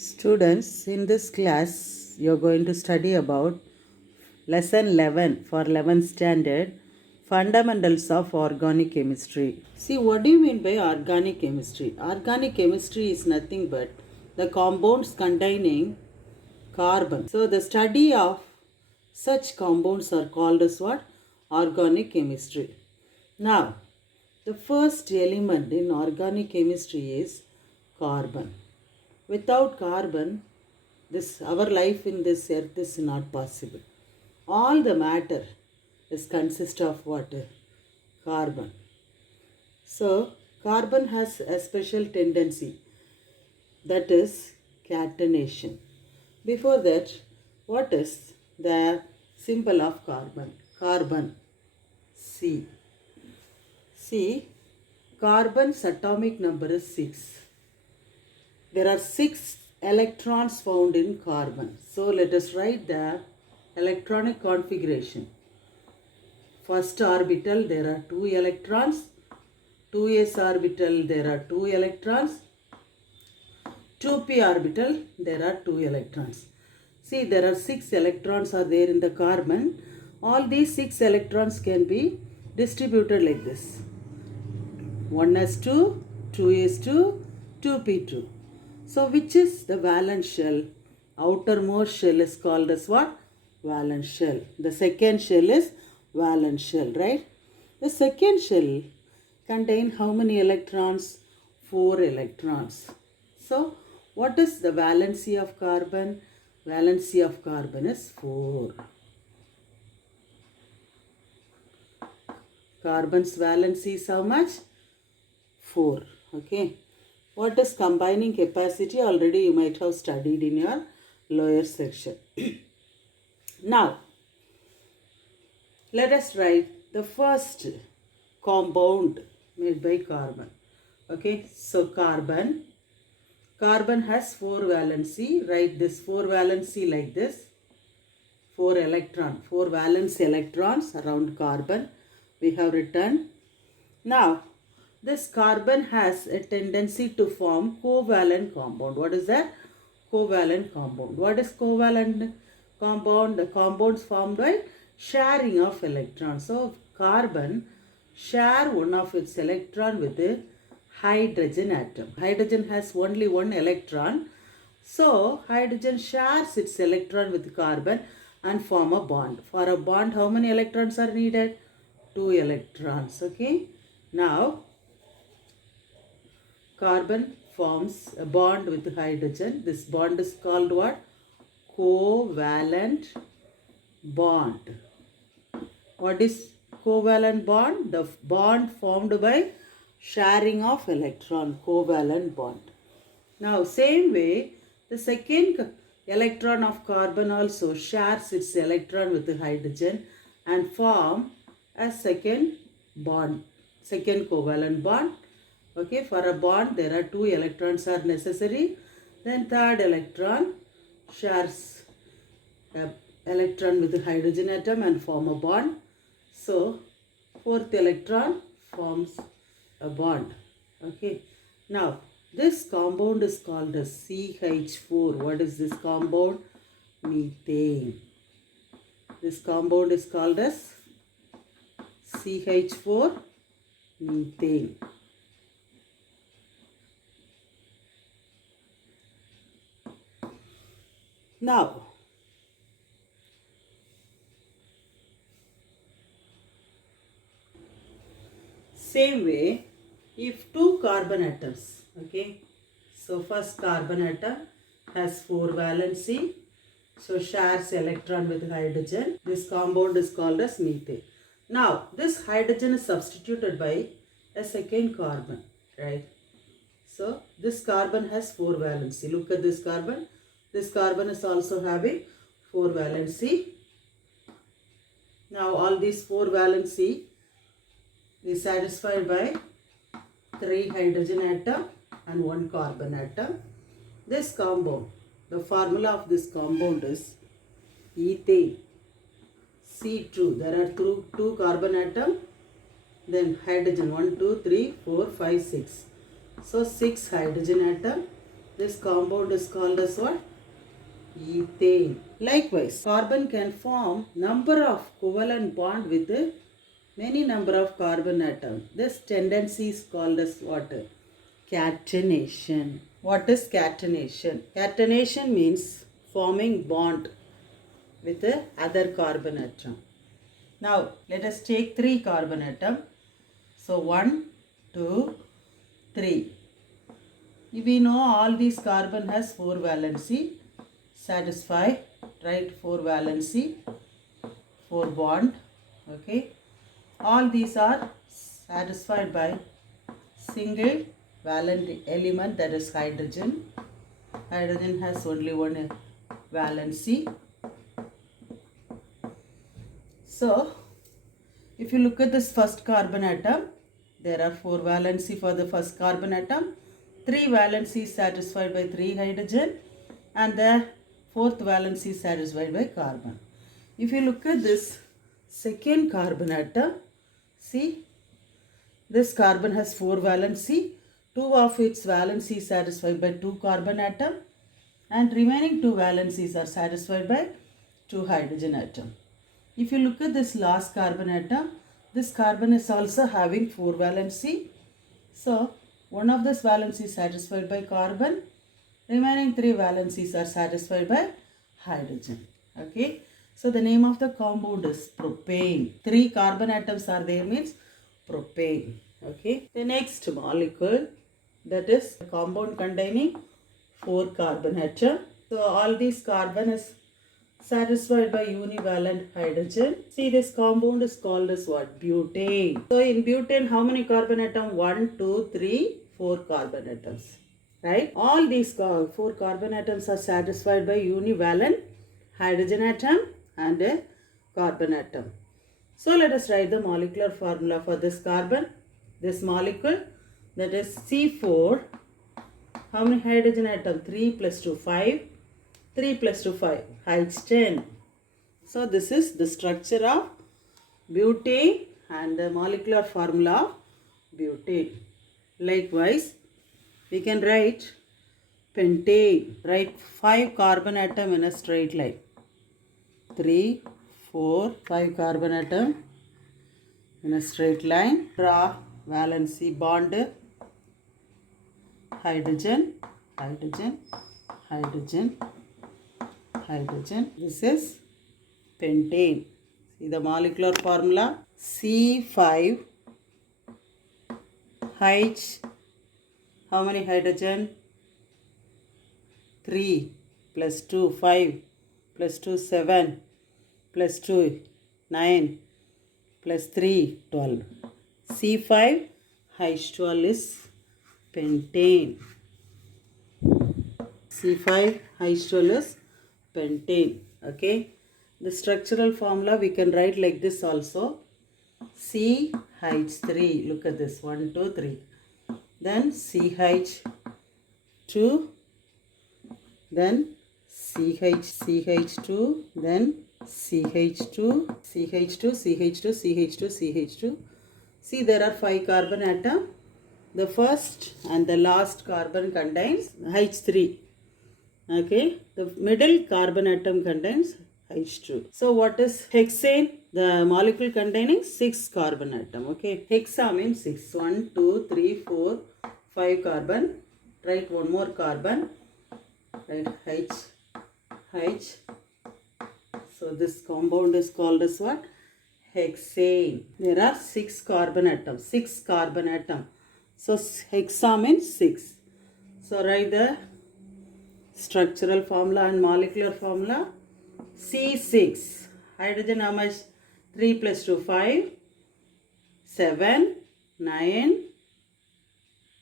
Students, in this class, you're going to study about lesson 11 for 11th standard, fundamentals of organic chemistry. See, what do you mean by organic chemistry? Organic chemistry is nothing but the compounds containing carbon. So, the study of such compounds are called as what? Organic chemistry. Now, the first element in organic chemistry is carbon. Without carbon, our life in this earth is not possible. All the matter is consist of what? Carbon. So carbon has a special tendency, that is catenation. Before that, what is the symbol of carbon? Carbon. C. See, carbon's atomic number is 6. There are 6 electrons found in carbon. So let us write the electronic configuration. First orbital, there are 2 electrons. 2s orbital, there are 2 electrons. 2p orbital, there are 2 electrons. See, there are 6 electrons are there in the carbon. All these 6 electrons can be distributed like this. 1s2, 2s2, 2p2. So which is the valence shell? Outermost shell is called as what? Valence shell. The second shell is valence shell, right? The second shell contain how many electrons? 4 electrons. So what is the valency of carbon? Valency of carbon is 4. Carbon's valency is how much? 4. Okay. What is combining capacity? Already you might have studied in your lower section. Now, let us write the first compound made by carbon. Okay, so carbon has 4 valency. Write this 4 valency like this. 4 valence electrons around carbon we have written. Now, this carbon has a tendency to form covalent compound. What is that? Covalent compound. What is covalent compound? The compounds formed by sharing of electrons. So carbon share one of its electron with the hydrogen atom. Hydrogen has only one electron. So hydrogen shares its electron with carbon and form a bond. For a bond, how many electrons are needed? 2 electrons. Okay. Now, carbon forms a bond with hydrogen. This bond is called what? Covalent bond. What is covalent bond? The bond formed by sharing of electron. Covalent bond. Now, same way, the second electron of carbon also shares its electron with the hydrogen and form a second bond, second covalent bond. Okay, for a bond there are 2 electrons are necessary. Then third electron shares an electron with the hydrogen atom and form a bond. So fourth electron forms a bond. Okay, now this compound is called as CH4. What is this compound? Methane. This compound is called as CH4, methane. Now, same way, if 2 carbon atoms, okay, so first carbon atom has 4 valency, so shares electron with hydrogen. This compound is called as methane. Now, this hydrogen is substituted by a second carbon, right? So, this carbon has 4 valency. Look at this carbon. This carbon is also having 4 valency. Now, all these 4 valency is satisfied by 3 hydrogen atom and 1 carbon atom. This compound, the formula of this compound is ethane. C2. There are 2 carbon atom, then hydrogen 1, 2, 3, 4, 5, 6. So 6 hydrogen atom This compound is called as what? Ethane. Likewise, carbon can form number of covalent bond with many number of carbon atoms. This tendency is called as what? Catenation. What is catenation? Catenation means forming bond with the other carbon atom. Now, let us take 3 carbon atom. So, 1, 2, 3. We know all these carbon has 4 valency. Satisfy, right? 4 valency, 4 bond. Okay. All these are satisfied by single valent element, that is hydrogen. Hydrogen has only 1 valency. So, if you look at this first carbon atom, there are 4 valency for the first carbon atom. 3 valency is satisfied by 3 hydrogen, and the 4th valency is satisfied by carbon. If you look at this second carbon atom, see, this carbon has 4 valency. 2 of its valency is satisfied by 2 carbon atom, and remaining 2 valencies are satisfied by 2 hydrogen atom. If you look at this last carbon atom, this carbon is also having 4 valency. So, one of this valency is satisfied by carbon. Remaining 3 valencies are satisfied by hydrogen. Okay. So, the name of the compound is propane. 3 carbon atoms are there, means propane. Okay. The next molecule, that is a compound containing 4 carbon atom. So, all these carbon is satisfied by univalent hydrogen. See, this compound is called as what? Butane. So, in butane, how many carbon atoms? 1, 2, 3, 4 carbon atoms. Right? All these 4 carbon atoms are satisfied by univalent hydrogen atom and a carbon atom. So, let us write the molecular formula for this carbon. This molecule, that is C4. How many hydrogen atom? 3 plus 2, 5. 3 plus 2, 5. Heights 10. So, this is the structure of butane and the molecular formula of butane. Likewise, we can write pentane. Write 5 carbon atom in a straight line. 3, 4, 5 carbon atom in a straight line. Draw valency bond. Hydrogen, hydrogen, hydrogen, hydrogen. This is pentane. See the molecular formula. C5 H. How many hydrogen? 3 plus 2, 5 plus 2, 7 plus 2, 9 plus 3, 12. C5 H12 is pentane. C5 H12 is pentane. Okay. The structural formula we can write like this also. CH3. Look at this. 1, 2, 3. Then CH2. Then CH2. Then CH2. CH2. CH2. CH2. CH2. See, there are 5 carbon atoms. The first and the last carbon contains H3. Okay. The middle carbon atom contains H2. So, what is hexane? The molecule containing 6 carbon atom. Okay. Hexa means 6. 1, 2, 3, 4, 5 carbon. Write one more carbon. Write H. So, this compound is called as what? Hexane. There are 6 carbon atoms. 6 carbon atom. So, hexa means 6. So, write the structural formula and molecular formula. C6. Hydrogen how much? 3 plus 2, 5. 7, 9,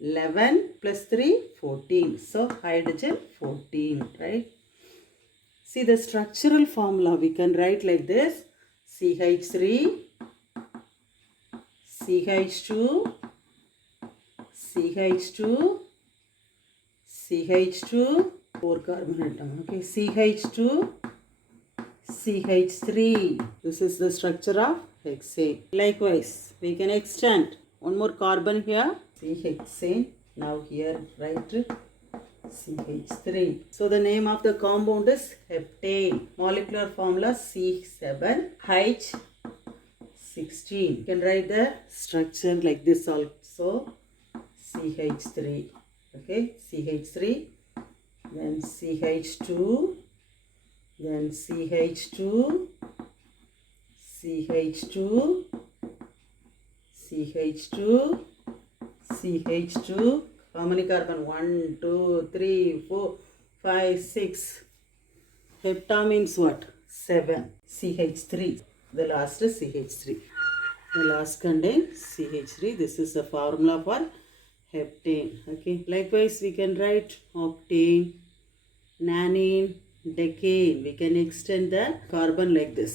11 plus 3, 14. So, hydrogen 14, right? See the structural formula we can write like this. CH3, CH2, CH2, CH2, 4 carbon atom. Okay, CH2, CH3. This is the structure of hexane. Likewise, we can extend one more carbon here. See hexane. Now here write CH3. So the name of the compound is heptane. Molecular formula C7H16. You can write the structure like this also. CH3. Okay, CH3. Then CH2. Then CH2. CH2. CH2. CH2. How many carbon? 1, 2, 3, 4, 5, 6. Hepta means what? 7. CH3. The last is CH3. The last contains CH3. This is the formula for heptane. Okay. Likewise, we can write octane, nanine, decane. We can extend the carbon like this.